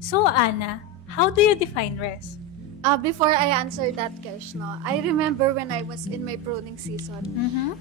So, Anna, how do you define rest? Before I answer that question, I remember when I was in my pruning season,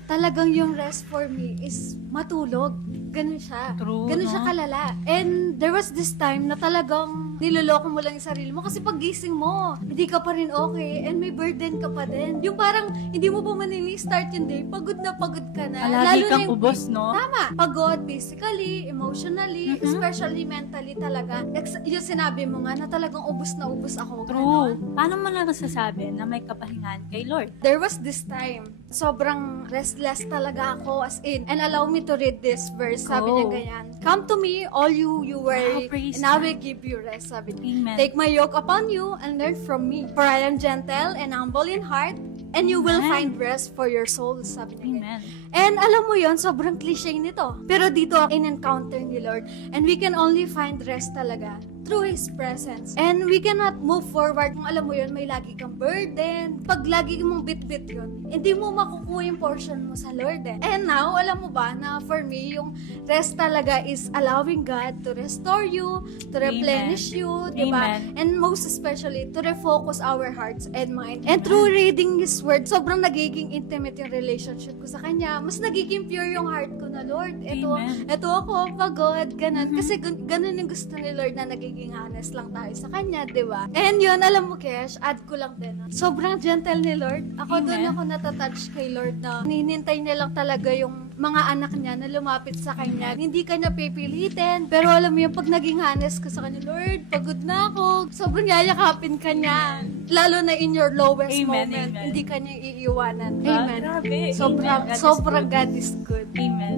talagang yung rest for me is matulog. Ganun siya. True, Ganun no? siya kalala. And there was this time na talagang niloloko mo lang yung sarili mo kasi paggising mo, hindi ka pa rin okay and may burden ka pa din. Yung parang hindi mo pa start yung day, pagod na pagod ka na. Lagi kang yung, ubos, no? Tama. Pagod physically, emotionally, especially mentally talaga. Yung sinabi mo nga na talagang ubos na ubos ako. True. Ganon. Paano mo na nasasabi na may kapahingahan kay Lord? There was this time, sobrang restless talaga ako as in. And allow me to read this verse. Sabi niya ganyan, "Come to me, all you weary, praise and I God. will give you rest." Sabi niya. Amen. "Take my yoke upon you and learn from me. For I am gentle and humble in heart, and you will Amen. find rest for your souls." Sabi niya. Amen. And alam mo yon, sobrang cliche nito. Pero dito, in-encounter ni Lord. And we can only find rest talaga through His presence. And we cannot move forward kung alam mo yon, may lagi kang burden. Pag lagi mong bit-bit yun, hindi mo makukuha yung portion mo sa Lord eh. And now, alam mo ba na for me, yung rest talaga is allowing God to restore you, to replenish you, di ba? Amen. And most especially, to refocus our hearts and mind. And through reading His Word, sobrang nagiging intimate yung relationship ko sa Kanya. Mas nagiging pure yung heart ko na, Lord, Amen. ito ako, pagod, ganun. Kasi ganun yung gusto ni Lord na nagiging honest lang tayo sa Kanya, di ba? And yun, alam mo, Kesh, add ko lang din. Sobrang gentle ni Lord. Ako doon ako natatouch kay Lord na hinintay niya lang talaga yung mga anak niya na lumapit sa Kanya. Hindi Kanya pipilitin. Pero alam mo yung pag naging honest ka sa Kanya, Lord, pagod na ako. Sobrang yayakapin ka niya. Lalo na in your lowest Amen, moment. amen. Hindi Kanya iiwanan. Ah, Amen. grabe. Sobrang Amen. God is sobrang good. God is good. Amen.